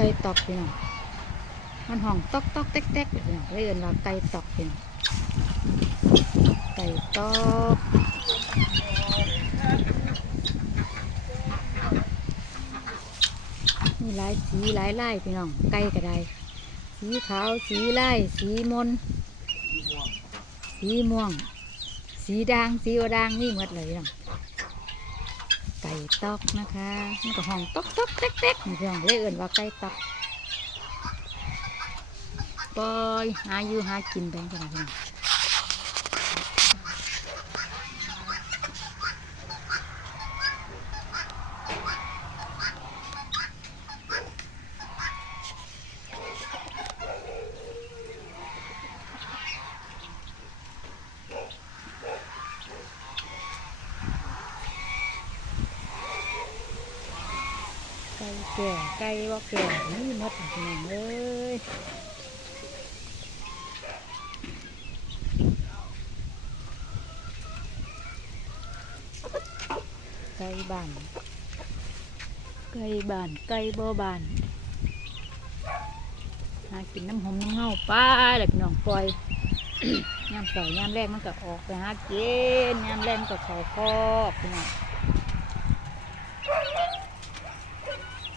ก่ตอกพี่น้องมันห้องตอกตอกเต๊กเต๊กพี่น้องเลยเอินว่าไก่ตอกพี่น้องไก่ตอกมีหลายสีหลายไลายพี่น้องไก่ก็ได้สีขาวสีไลายสีมนสีม่วง สีด่างสีอดางนี่หมดเลยพี่น้อง ก่ตอกนะคะมันก็ห้องตอกตอกเต๊กเต๊กพี่องเลยเอื่นว่าไก่ตอกปล่อยหาอยู่หากินไปกันนะ แก่ไก่ว่าแก่นี่หมดพี่น้องเอ้ยไก่บาน ไก่บาน ไก่บ่บานหากินน้ำหอมน้ำเงาป้าเลยพี่น้องปล่อยยามเสาร์ยามแรกมันก็ออกไปหากินยามแรกมันก็เข้าคอกน้อง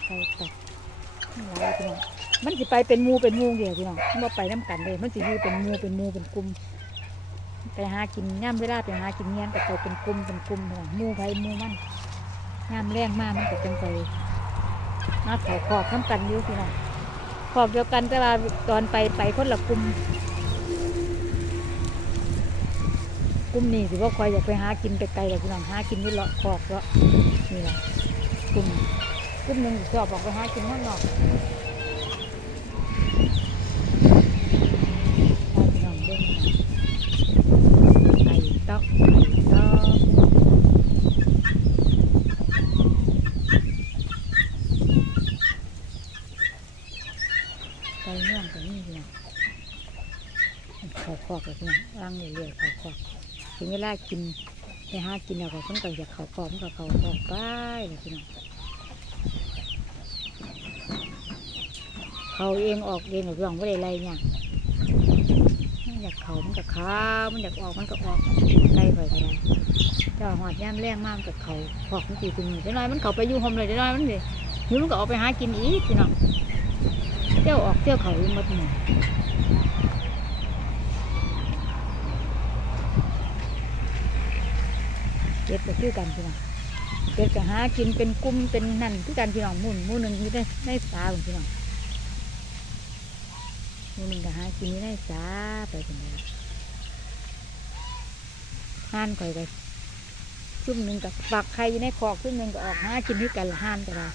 ไก่ตัด หลายพี่น้องมันสิไปเป็นมูเป็นมูเดียวพี่น้องมันบ่ไปน้ำกันเลยมันสิอยู่เป็นมูเป็นมูเป็นกลุ่มไปหากินย่ามเวลาไปหากินเงี้ยนก็ไปเป็นกลุ่มเป็นกลุ่มพี่น้องมูไผหมูมันย่ามแรงมากมันก็เป็นไปมาเขาคอกน้ำกันอยู่พี่น้องคอกเดียวกันแต่ว่าตอนไปไปคนละกลุ่มกลุ่มนี้สิว่าคอยอยากไปหากินไกลๆเลยพี่น้องหากินนี่เลาะคอกเลาะนี่แหละกลุ่ม กลุ่มหนึ่งสิชอบออกไปหากินข้างนอกไปนอนเดินไก่ตอกไก่ตอกไก่เนื่องกับนี่พี่น้องเขาคอกเลยพี่น้องร่างเรื่อยๆเขาคอกถึงเวลากินไปหากินแล้วก็ต้องไปจากเขากรอบกับเขากรอบไปเลยพี่น้อง เขาเองออกเองหรือร้องไม่ได้ไรเนี่ยมันอยากเขามันก็เขามันอยากออกมันก็ออกไกลไปก็ได้แต่ว่าหอดย่ามแรงมากกับเขาพอกมันตีตึงเดี๋ยวน้อยมันเขาไปยู่หอมเลยเดี๋ยวน้อยมันเลยหิวมันก็ออกไปหากินอีกพี่น้องเที่ยวออกเที่ยวเขาอยู่หมดหมดเก็บก็คือกันพี่น้องเก็บก็หากินเป็นกลุ่มเป็นนั่นคือกันพี่น้องมุ่นมู่นหนึ่งอยู่ในในสาพุ่นพี่น้อง นี่มันก็หากินอยู่ในสาไปกันเลยห่านก่อยไปซุ่มหนึ่งกับฝักใครอยู่ในคอกซุ่มหนึ่งก็ออกหากินที่กันละห่านก็ได้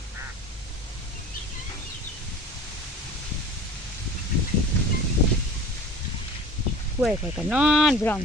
กล้วยข่อยก็นอนพี่น้อง